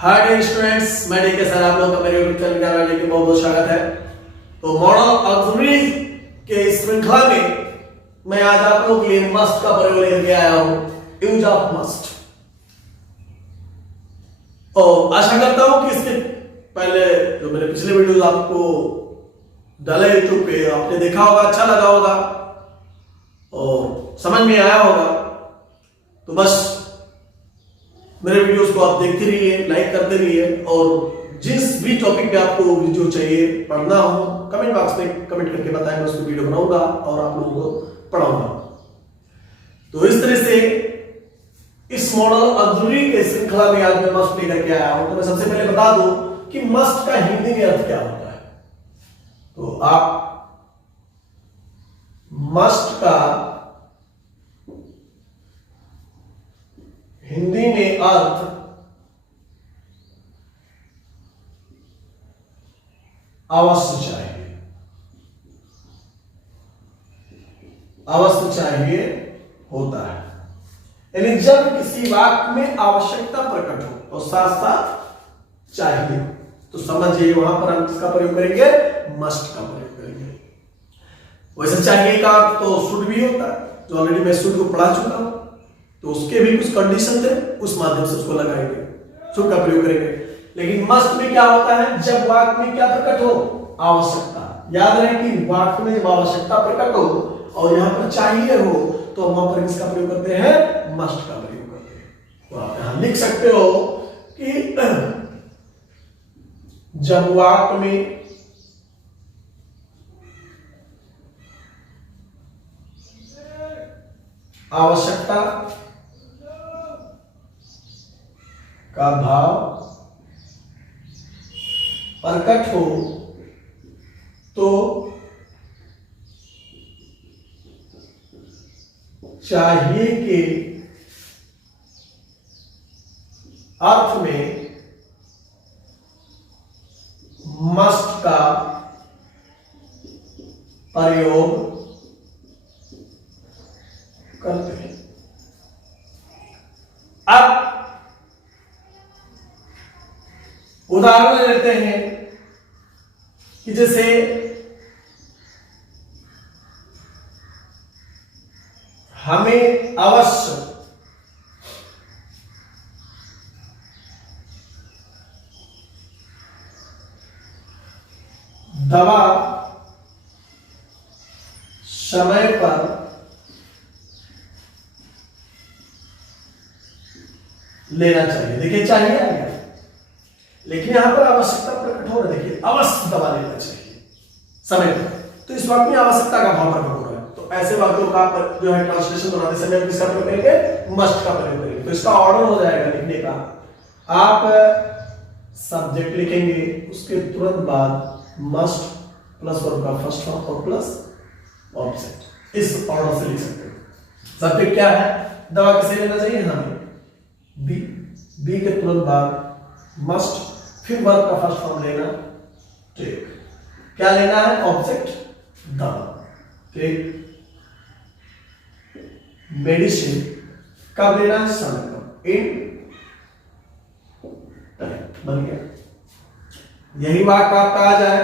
Hi dear students, मैं DK sir आप लोगों का मेरे यूट्यूब चैनल में आने के बहुत बहुत स्वागत है। तो मॉडल ऑक्सिलरीज के इस श्रृंखला में मैं आज आप लोगों के लिए मस्ट का प्रयोग लेकर आया हूं, यूज ऑफ मस्ट। और आशा करता हूं कि इसके पहले जो मेरे पिछले वीडियोस आपको डाले यूट्यूब पे आपने देखा होगा, अच्छा लगा होगा और समझ में आया होगा। तो बस मेरे वीडियोस को आप देखते रहिए, लाइक करते रहिए और जिस भी टॉपिक पे आपको वीडियो चाहिए पढ़ना हो कमेंट बॉक्स में कमेंट करके बताएं, मैं उसको वीडियो बनाऊंगा और आप लोगों को पढ़ाऊंगा। तो इस तरह से इस मॉडल ऑक्सिलरी के श्रृंखला में आज मैं मस्ट लेकर के आया हूं। तो मैं सबसे पहले बता दूं कि मस्ट का हिंदी में अर्थ क्या होता है। तो आप मस्ट का हिंदी में अर्थ अवश्य चाहिए, अवश्य चाहिए होता है। यानी जब किसी वाक्य में आवश्यकता प्रकट हो और साथ साथ चाहिए, तो समझिए वहां पर हम किसका प्रयोग करेंगे, मस्ट का प्रयोग करेंगे। वैसे चाहिए का तो शुड भी होता है, जो ऑलरेडी मैं शुड को पढ़ा चुका हूं, तो उसके भी कुछ कंडीशन थे, उस माध्यम से उसको लगाएंगे, शुड का प्रयोग करेंगे। लेकिन मस्ट में क्या होता है, जब वाक्य में क्या प्रकट हो, आवश्यकता। याद रहे कि वाक्य में जब आवश्यकता प्रकट हो और यहां पर चाहिए हो तो हम वहां पर किसका प्रयोग करते हैं, मस्ट का प्रयोग करते हैं। तो आप यहां लिख सकते हो कि जब वाक्य में आवश्यकता का भाव प्रकट हो तो चाहिए के अर्थ में मस्ट का प्रयोग करते हैं। अब उदाहरण लेते हैं कि जैसे हमें अवश्य दवा समय पर लेना चाहिए। देखिए चाहिए आ गया, लेकिन यहां पर आवश्यकता प्रकट हो रहा है। देखिए अवश्य दवा लेना चाहिए समय पर, तो इस वाक्य में आवश्यकता का भाव प्रकट हो रहा है। तो ऐसे वाक्यों का जो है ट्रांसलेशन बनाते समय किसका प्रयोग करेंगे, मस्ट का प्रयोग करेंगे। तो इसका ऑर्डर हो जाएगा लिखने का, आप सब्जेक्ट लिखेंगे, उसके तुरंत बाद मस्ट प्लस वर्ब का फर्स्ट फॉर्म और प्लस ऑब्जेक्ट, इस ऑर्डर से लिख सकते हो। सब्जेक्ट क्या है, दवा किसे लेना चाहिए, हमें। बी, बी के तुरंत बाद मस्ट, फिर वर्ब का फर्स्ट फॉर्म लेना, टेक। क्या लेना है, ऑब्जेक्ट दवा, टेक मेडिसिन। कब लेना है, समय पर, इन टाइम। बन गया। यही वाक्य आपका आ जाए,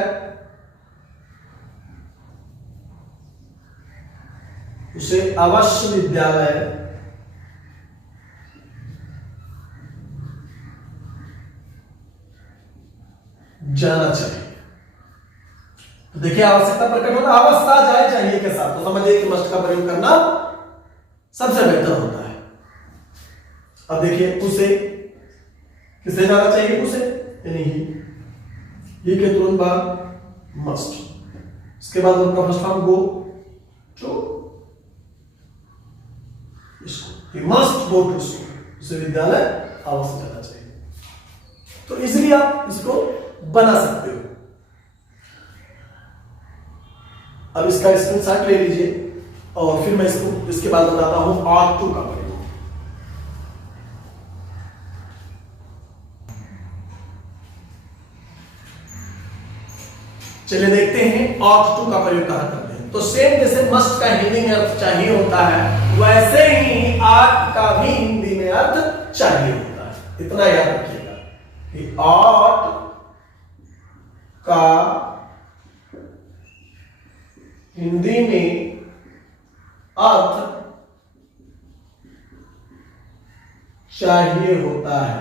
उसे अवश्य विद्यालय जाना चाहिए। तो देखिए आवश्यकता प्रकट होता है, अवश्य आ जाए चाहिए के साथ, तो समझिए कि मस्ट का प्रयोग करना सबसे बेहतर होता है। अब देखिए उसे किसे जाना चाहिए, उसे यानी ही के तुरंत बाद मस्ट, इसके बाद उनका first form go to school, must go to school, उसे विद्यालय अवश्य जाना चाहिए। तो इसलिए आप इसको बना सकते हो। अब इसका स्क्रीनशॉट ले लीजिए और फिर मैं इसके बाद बताता हूं ऑट टू का प्रयोग। चलिए देखते हैं ऑट टू का प्रयोग कहां करते हैं। तो सेम जैसे मस्ट का हिंदी में अर्थ चाहिए होता है, वैसे ही आर्ट का भी हिंदी में अर्थ चाहिए होता है। इतना याद रखिएगा कि ought का हिंदी में अर्थ चाहिए होता है।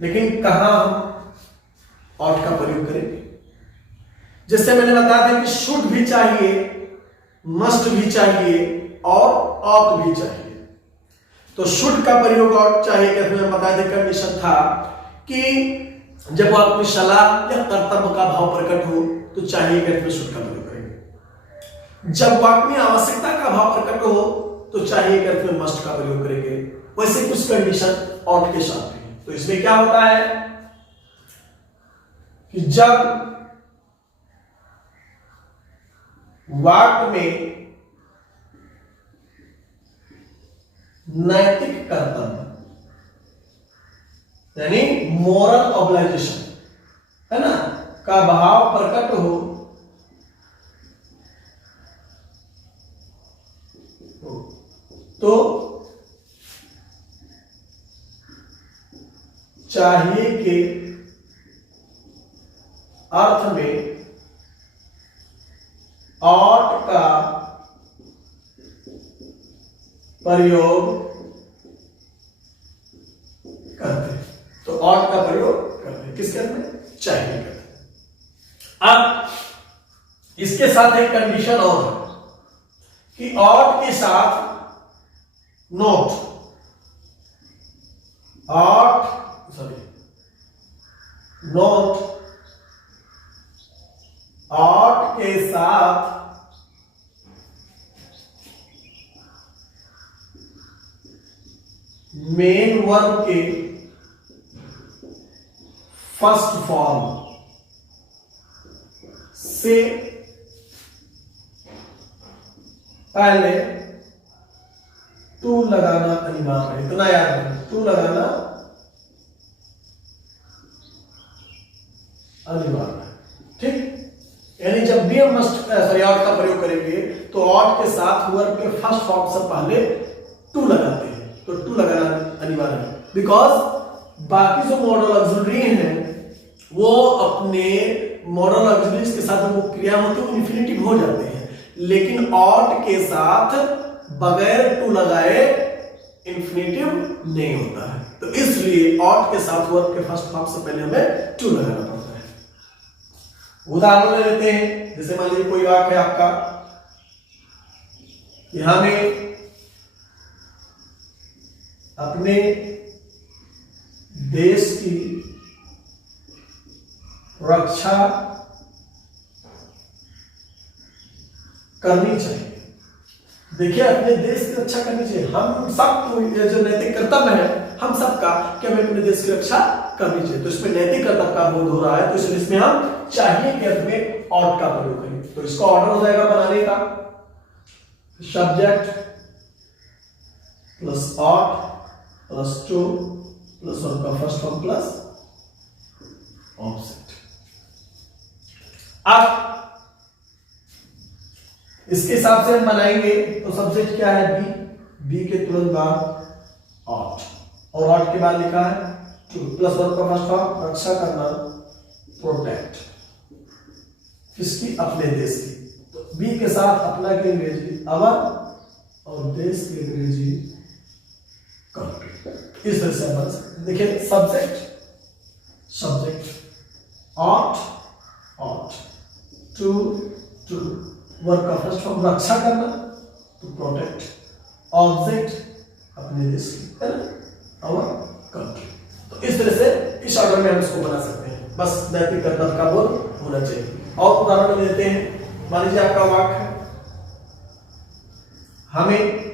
लेकिन कहां हम ought का प्रयोग करेंगे? जैसे मैंने बताया था कि शुड भी चाहिए, मस्ट भी चाहिए और ought भी चाहिए। तो शुड का प्रयोग ought चाहिए कैसे मैंने बताया था, कंडीशन था कि जब आप में सलाह या कर्तव्य का भाव प्रकट हो तो चाहिए के अर्थ में शुड का प्रयोग करेंगे। जब वाक्य में आवश्यकता का भाव प्रकट हो तो चाहिए के अर्थ में मस्ट का प्रयोग करेंगे। वैसे कुछ कंडीशन ought के साथ है। तो इसमें क्या होता है कि जब वाक्य में नैतिक कर्तव्य यानी मोरल ऑब्लिगेशन है ना का भाव प्रकट हो तो चाहिए के अर्थ में ought का प्रयोग करते हैं। तो ought का प्रयोग करते हैं किसके अर्थ में? चाहिए करते हैं। अब इसके साथ एक कंडीशन और है कि ought के साथ not ought के साथ मेन वर्ब के फर्स्ट फॉर्म से पहले टू लगाना अनिवार्य है। इतना याद रखें, टू लगाना अनिवार्य है। ठीक, यानी जब भी हम ought का प्रयोग करेंगे तो ought के साथ वर्ब के फर्स्ट फॉर्म से पहले टू लगाते हैं। तो टू लगाना अनिवार्य है, बिकॉज बाकी जो मॉडल ऑक्सिलरी हैं वो अपने मॉडल ऑक्सिलरीज के साथ वो क्रिया होती है वो इंफिनिटिव हो जाते हैं, लेकिन ought के साथ बगैर टू लगाए इंफिनिटिव नहीं होता है। तो इसलिए ought के साथ वर्ब के फर्स्ट फॉर्म से पहले हमें टू लगाना पड़ता है। उदाहरण ले लेते हैं, जैसे मान लीजिए कोई वाक्य है आपका, यहां में अपने देश की रक्षा करनी चाहिए। देखिए, अपने देश की रक्षा करनी चाहिए। हम सब ये जो नैतिक कर्तव्य है हम सबका कि हमें अपने देश की रक्षा करनी चाहिए। तो इसमें नैतिक कर्तव्य का बोध हो रहा है, तो इसलिए इसमें हम चाहिए के अर्थ में ought का प्रयोग करेंगे। तो इसका ऑर्डर हो जाएगा बनाने का, subject plus ought plus two plus verb का फर्स्ट फॉर्म प्लस ऑब्जेक्ट। अब इसके हिसाब से हम बनाएंगे तो सब्जेक्ट क्या है? बी के तुरंत बाद ought, और ought के बाद लिखा है टू प्लस वर्ब का फर्स्ट फॉर्म रक्षा करना, प्रोटेक्ट, किसकी? अपने देश की। तो बी के साथ अपना की अंग्रेजी अवर और देश की अंग्रेजी कंट्री। इस तरह से बन सकते। देखिए, सब्जेक्ट ought टू वर्ब का फर्स्ट फॉर्म रक्षा करना, तो प्रोटेक्ट, ऑब्जेक्ट अपने देश की है ना, और कंट्री। तो इस तरह से इस ऑर्डर में हम इसको बना सकते हैं। बस नैतिक कर्तव्य का बोध होना चाहिए। और उदाहरण देते हैं, मान लीजिए आपका वाक्य है, हमें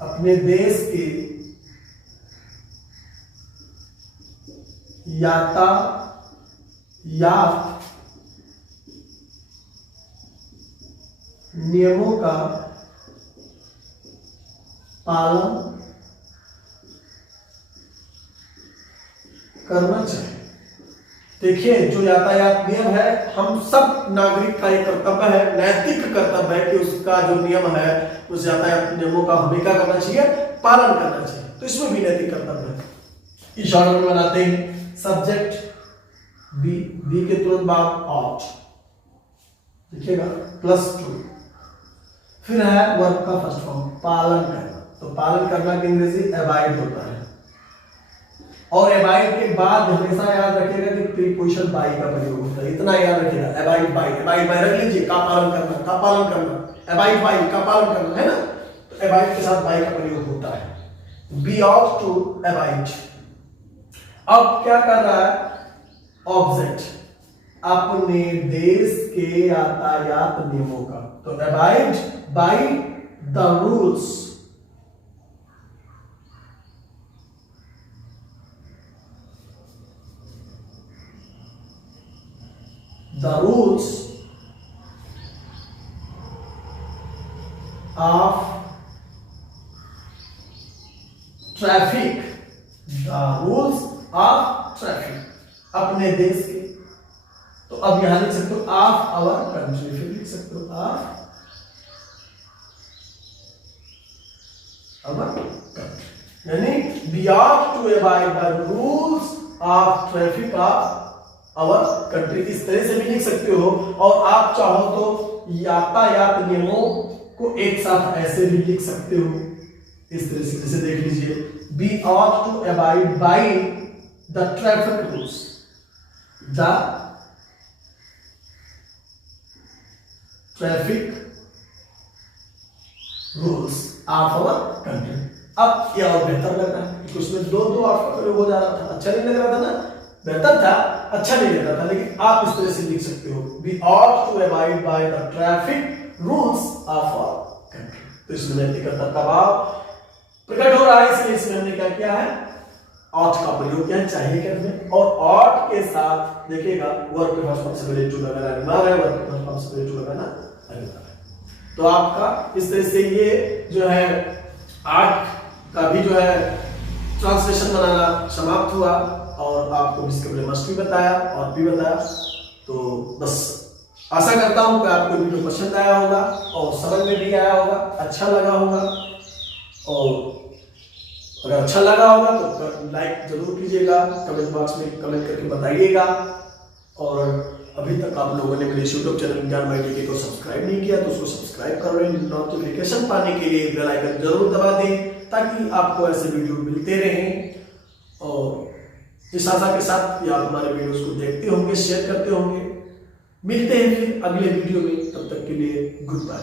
अपने देश के यातायात नियमों का पालन करना चाहिए। देखिए जो यातायात नियम है हम सब नागरिक का एक कर्तव्य है, नैतिक कर्तव्य है कि उसका जो नियम है उस यातायात नियमों का हमें क्या करना चाहिए, पालन करना चाहिए। तो इसमें भी नैतिक कर्तव्य है। इस ऑर्डर में बनाते हैं सब्जेक्ट बी के तुरंत बाद ऑट, देखिएगा +2, फिर है वर्ब का फर्स्ट फॉर्म पालन करना। तो पालन करना की अंग्रेजी अबाइड होता है, और अबाइड के बाद हमेशा याद रखिएगा कि प्रीपोजिशन बाई का प्रयोग होता है, इतना याद रखिएगा। अबाइड बाई रख लीजिए, का पालन करना, का पालन करना, अबाइड बाई का पालन करना, है ना। तो अबाइड के साथ बाई का प्रयोग होता है। Be ought to abide. अब क्या कर रहा है ऑब्जेक्ट, अपने देश के यातायात नियमों का। तो abide by the rules, the rules of traffic, the rules of traffic, अपने देश के। तो अब यहां लिख सकते हो ऑफ आवर कंट्री, फिर लिख सकते हो ऑफ आवर कंट्री, यानी we are to abide the rules of traffic of our country. इस तरह से भी लिख सकते हो, और आप चाहो तो यातायात नियमों को एक साथ ऐसे भी लिख सकते हो इस तरह से। जैसे देख लीजिए, be ought to abide by the traffic rules, the traffic rules of our country. अब यह और बेहतर लग रहा है कि उसमें दो ऑफ का प्रयोग हो जा रहा था, अच्छा नहीं लग रहा था ना, बेहतर था, अच्छा नहीं लग रहा था, लेकिन आप इस तरह से लिख सकते हो we ought to abide by the traffic rules of our country. तो इसमें नैतिकता का भाव प्रकट हो रहा है, इसलिए इसमें हमने क्या किया है, ऑट का प्रयोग किया है चाहिए के अर्थ में। और ऑट के साथ देखिएगा वर्ब के फर्स्ट फॉर्म से पहले टू लगाना अनिवार्य है, वर्ब के फर्स्ट फॉर्म से पहले टू लगाना अनिवार्य है। तो आपका इस तरह से ये जो है आर्ट का भी जो है ट्रांसलेशन बनाना समाप्त हुआ, और आपको इसके मस्ट भी बताया और भी बताया। तो बस आशा करता हूं कि आपको वीडियो पसंद आया होगा और समझ में भी आया होगा, अच्छा लगा होगा। और अगर अच्छा लगा होगा तो लाइक जरूर कीजिएगा, कमेंट बॉक्स में कमेंट करके बताइएगा। और अभी तक आप लोगों ने मेरे यूट्यूब चैनल ज्ञान माई डीके को सब्सक्राइब नहीं किया तो उसको सब्सक्राइब कर रहे हैं। नोटिफिकेशन पाने के लिए बेल आइकन जरूर दबा दें ताकि आपको ऐसे वीडियो मिलते रहें। और इस आशा के साथ कि आप हमारे वीडियोस को देखते होंगे, शेयर करते होंगे। मिलते हैं फिर अगले वीडियो में, तब तक के लिए गुड बाय।